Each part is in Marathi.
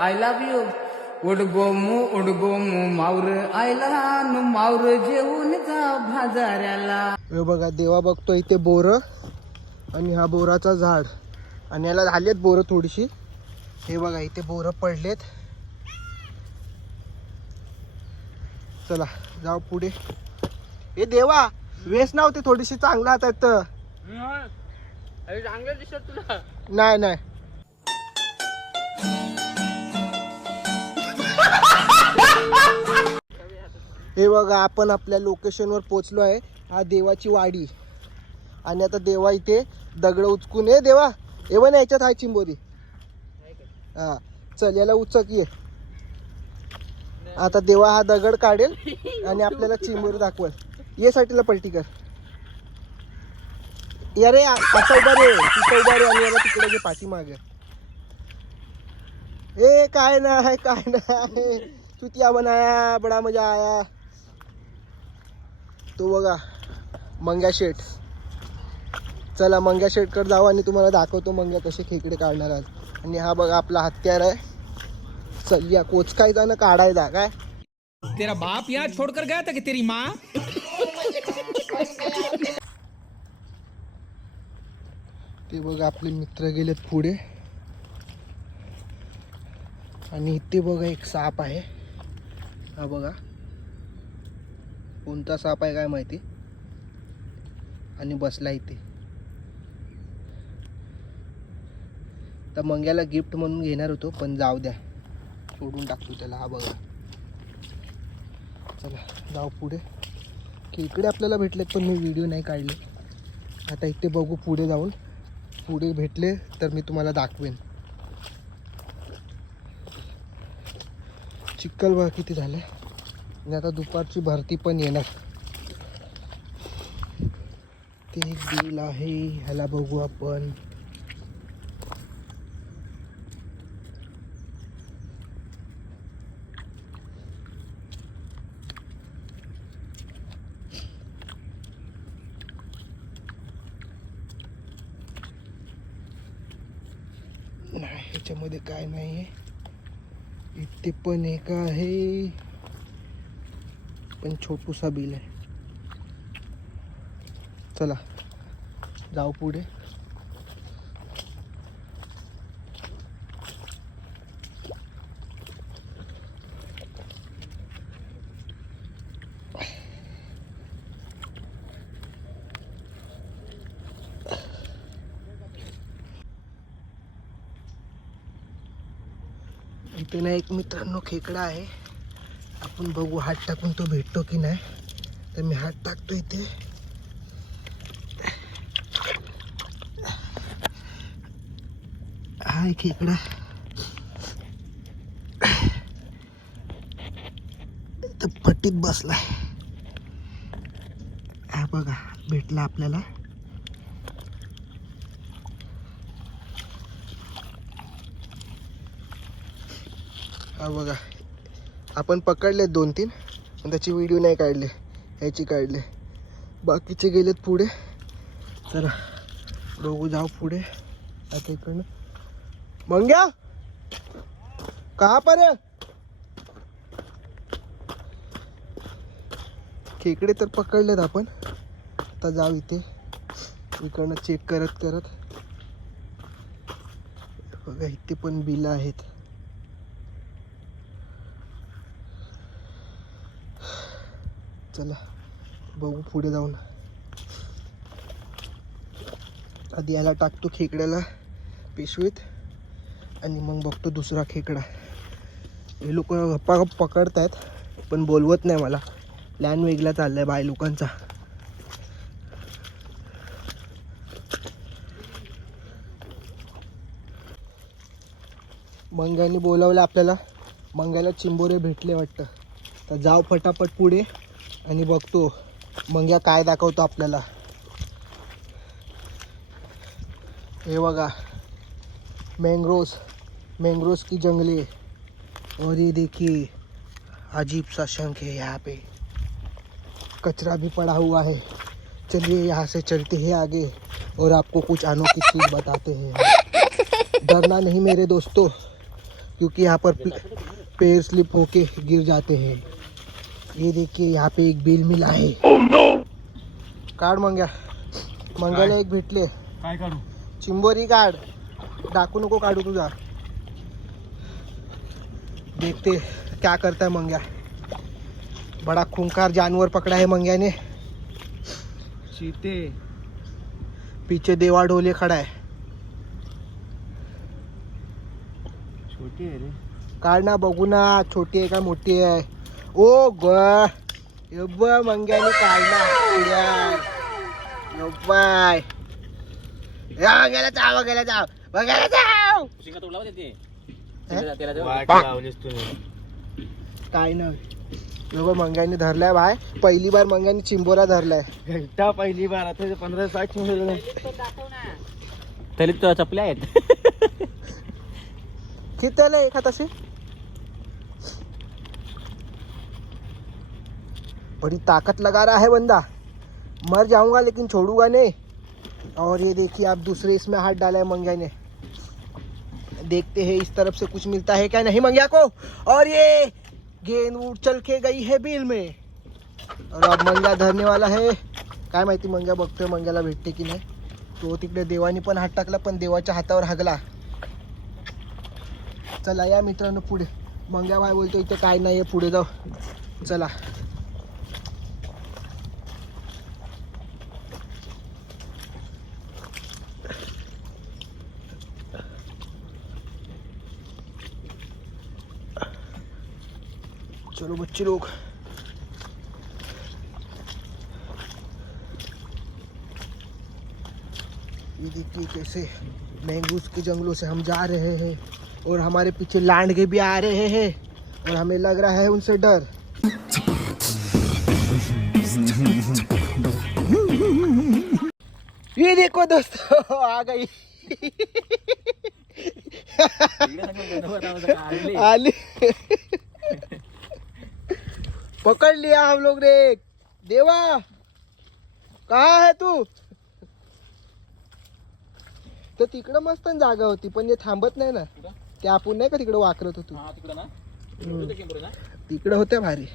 आय लव्ह यू उडगोमू मावर आयला नु मावर जेवून जा बाजाराला. हे बघा देवा बघतो इथे बोर आणि हा बोराचा झाड आणि याला झालेत बोर थोडीशी. हे बघा इथे बोर पडलेत. चला जाऊ पुढे. हे देवा वेस नव्हते थोडीशी चांगला हात आहेत. चांगलं दिसत तुला. नाही नाही हे बघा आपण आपल्या लोकेशनवर पोचलो आहे. हा देवाची वाडी आणि आता देवा इथे दगड उचकून ये देवा एवढं याच्यात आहे चिंबोरी. हा चल याला उचक ये. आता देवा हा दगड काढेल आणि आपल्याला चिंबोरी दाखवेल. ये साठीला पलटी कर. या रे आता उभा रे तिथं उभा रे आणि याला तिकडे जे पाठीमागे. ए काय नाही चुतिया बनाया बडा मजा आया. तो बघा मंग्या शेठ. चला मंग्या शेठकडे जाऊ आणि तुम्हाला दाखवतो मंग्या कसे खेकडे काढणार आहेत. आणि हा बघा आपला हत्यार आहे. चल या कोचकायचा ना काढायचा काय. तेरा बाप यहाँ छोड़कर गया था कि तेरी माँ. ते बघा आपले मित्र गेलेत पुढे आणि इथे बघा एक साप आहे. हा बघा कोणता साप आहे काय माहिती आणि बसला इथे. तर मंग्याला गिफ्ट म्हणून घेणार होतो पण जाऊ द्या सोडून टाकतो त्याला. हा बघा चला जाऊ पुढे. खेकडे आपल्याला भेटलेत पण मी व्हिडिओ नाही काढले. आता इथे बघू पुढे जाऊन. पुढे भेटले तर मी तुम्हाला दाखवेन. चिखल बघा किती झालंय आणि आता दुपारची भरती पण येणार. ते एक बिल आहे ह्याला बघू आपण. नाही ह्याच्यामध्ये काय नाही आहे. इथे पण एक आहे पण छोटूसा बिल आहे. चला जाऊ पुढे. इथे ना एक मित्रांनो खेकडा आहे. आपण बघू हात टाकून तो भेटतो की नाही. तर मी हात टाकतो इथे. हाय खेकडा. तर पट्टीत बसलाय. हा बघा भेटला आपल्याला. हा बघा आपण पकडले 2-3 पण त्याची व्हिडिओ नाही काढले. ह्याची काढले. बाकीचे गेलेत पुढे. चला बघू जाऊ पुढे. आता इकडनं मंग्या कहा पर है. खेकडे तर पकडलेत आपण. आता जाऊ इथे इकडनं चेक करत बघा इथे पण बिल आहेत. चला बघू पुढे जाऊन. आधी याला टाकतो खेकड्याला पिशवीत आणि मग बघतो दुसरा खेकडा. हे लोक गप्पा पकडतायत पण बोलवत नाही मला. प्लॅन वेगळा चाललाय बाय लोकांचा. मंग्याने बोलावलं आपल्याला. मंग्याला चिंबोरे भेटले वाटतं. तर जाऊ फटाफट पुढे आणि बघतो मंग्या काय दाखवतो आपल्याला. हे बघा मैंग्रोव्स की जंगले. और ये देखिए अजीब सा शंख है यहाँ पे. कचरा भी पड़ा हुआ है. चलिए यहाँ से चलते हैं आगे और आपको कुछ अनोखी चीज बताते हैं. डरना नहीं मेरे दोस्तों. क्योंकि यहाँ पर पैर स्लिप होके गिर जाते हैं। ये देखिए यहाँ पे एक बेल मिला है। काढ मंग्याला एक भेटले। काय काढू? चिंबोरी काढ, डाकू नको काढू तुझा। देखते क्या करता है मंग्या। बड़ा खूंखार जानवर पकड़ा है मंग्या ने। चीते पीछे देवा ढोले खड़ा है। छोटी आहे रे. काढ ना, बघू ना छोटी आहे का मोठी आहे। ओ ग मंग्याने काढला। बाय मंग्याला जाव वाट लावलीस तुम्ही. काय ना मंग्याने धरलाय भाई। पहिली बार मंग्याने चिंबोरा धरलाय। घंटा पहिली बार. आता 15-60 मिळालं तरी तो चपल्या आहेत. किती आलं एक हाताशी? बड़ी ताकत लगा रहा है बंदा। मर जाऊंगा लेकिन छोड़ूंगा नहीं। और ये देखिए आप दूसरे इसमें हाथ डाला है मंग्या ने। देखते हैं इस तरफ से कुछ मिलता है क्या नहीं मंग्या को। और ये गेंद उछल के गई है बिल में। और अब मंग्या धरने वाला है। काय माहिती मंग्या बघतोय मंग्याला भेटते की नाही। तो तिकडे देवानी पण हात टाकला पण देवाच्या हातावर हागला। चला या मित्रांनो पुढे। मंग्या भाई बोलतो इथे काय नाहीये, पुढे जाऊ। चला चलो बच्चे लोग। ये देखिए कैसे मैंगूस के जंगलों से हम जा रहे हैं और हमारे पीछे लांडगे भी आ रहे हैं और हमें लग रहा है उनसे डर। ये देखो दोस्तों आ गई। आली पकड़ लिया हम लोग ने। देवा कहाँ है तू? तर तिकडं मस्त जागा होती पण हे थांबत नाही ना। ते आपण नाही का तिकडे वाकरत होतो तिकडे होते भारी।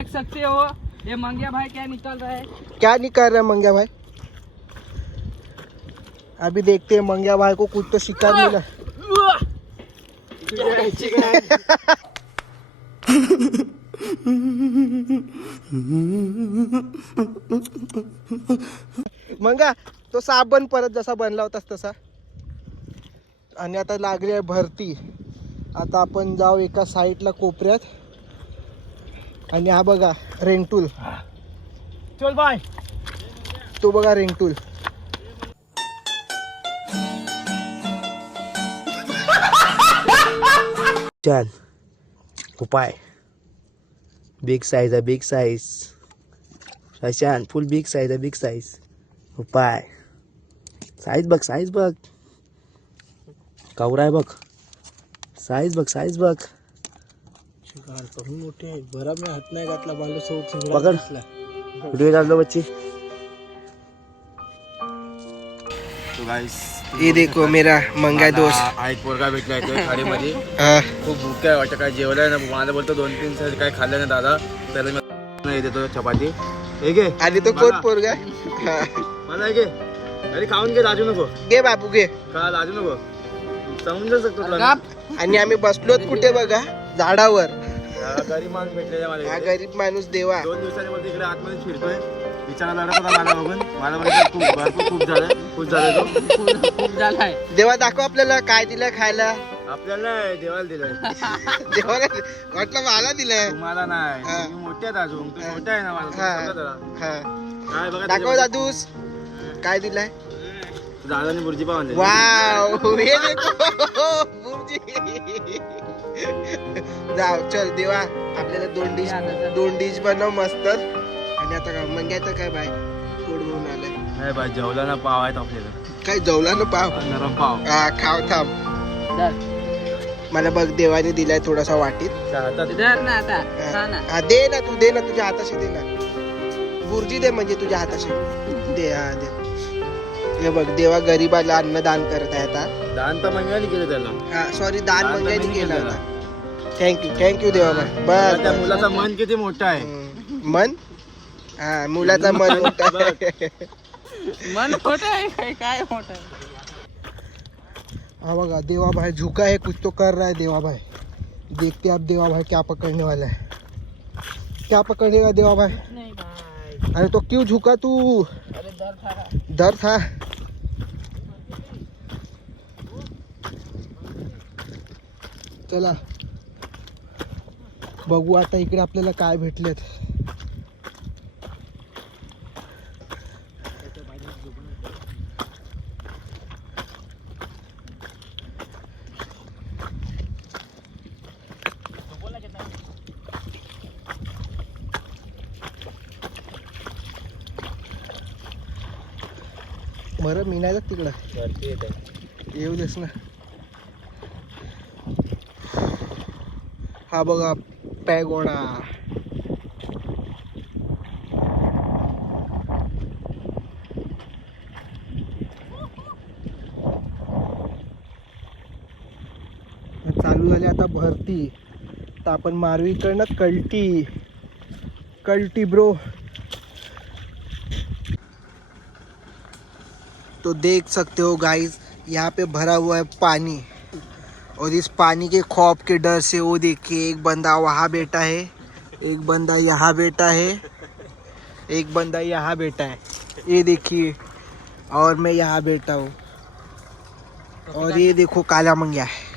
देख सकते हो ये मंगिया भाई क्या निकल रहा है। क्या निकाल रहा है मंग्या भाई? अभी देखते हैं मंग्या भाई को कुछ तो शिकार मिला। मंगा तो साप बन परत जसा बनला होतास तसा। आणि आता लागली आहे भरती। आता आपण जाऊ एका साईडला कोपऱ्यात। आणि हा बघा रेंगटूल। चल बाय. तो बघा रेंगटूल। चल उपाय बिग साइज आहे, बिग साइज शाशान फुल बिग साइज आहे, बिग साइज उपाय। साइज बघ, साइज बघ कावरा आहे बघ, साइज बघ, साइज बघ। मोठे आहे बरा। मी हात नाही घातला मला सोड पकड। व्हिडिओ चाललो बच्ची। तो गाइस ये देखो मेरा मंगा दोस्त। हा एक पोरगा भेटला इथे खाडीमध्ये. हाँ खूप भूक आहे वाटतं, काय जेवलंय ना. मला बोलतो 2-3 दिवस काय खाल्लं ना दादा. त्याला मी देतो चपाती. हे घे. आणि तो कोण पोरगा? मला हे घे. अरे खाऊन घे, लाजू नको. घे बाबू घे। का लाजू नको, समजू शकतो तुला. आणि आम्ही बसलोत कुठे बघा, झाडावर। गरीब माणूस भेटलेला मला हा इथे. गरीब माणूस देवा। 2 दिवसांनी बोलतो इकडे आतमध्ये फिरतोय. विचारायला लागला होता मला बघून. मला बोलतो खूप भरपूर खूप झालं, खूप झालं तो. खूप झालाय। देवा दाखव आपल्याला काय दिलं खायला। आपल्याला नाही, देवाला दिलंय. देवाला वाटलं मला दिलंय। तुम्हाला नाही, हा. तुम्ही मोठे आहेत अजून. तू मोठा आहे ना मला, हा. समजा जरा. हा काय बघा दाखव दादूस काय दिलंय। दादाने बुर्जी पाव आणले. वाव ये देखो बुर्जी। जाऊ चल देवा आपल्याला दोन डिश बनव मस्त. आणि आता काय मंग्याचं काय बाय पोट भरून आलंय. नाही बाई जेवला ना पाव आहेत आपल्याकडे. काय जेवला ना पाव. नरम पाव. हा खाव थांब. मला बघ देवाने दिलाय थोडासा वाटीत. धर ना आता खा ना. हा दे ना तू दे ना तुझ्या हाताशी दे ना. बुर्जी दे म्हणजे तुझ्या हाताशी दे. हा दे. हे बघ देवा गरीबाला अन्नदान करत आहे आता. दान तर मंगळाने केलं त्याला. हा सॉरी दान दान तर मंग्याने मी केला केलं. होता. थँक्यू देवा बाय. बस त्या बस. मुलाचं मन किती मोठं आहे. मन हा मुलाचा मन मोठा आहे. मन मोठं आहे काय मोठं आहे. हाँ बघा देवा भाई झुका है कुछ तो कर रहा है देवा भाई. देखते आप देवा भाई क्या पकड़ने वाला है. क्या पकड़ेगा देवा भाई. नहीं भाई. अरे तो क्यों झुका तू. अरे डर था. चला बघू आता इकडे आपल्याला काय भेटलेत. बरं मी नाही जात तिकडं. येऊ देस ना. हा बघा पॅगोडा. चालू झाली आता भरती. तर आपण मारू इकडनं कल्टी ब्रो. तो देख सकते हो गाइस यहाँ पे भरा हुआ है पानी. और इस पानी के खौफ के डर से वो देखिए एक बंदा वहाँ बैठा है, एक बंदा यहाँ बैठा है, एक बंदा यहाँ बैठा है. ये देखिए और मैं यहाँ बैठा हूँ. और ये देखो काला मंगिया है.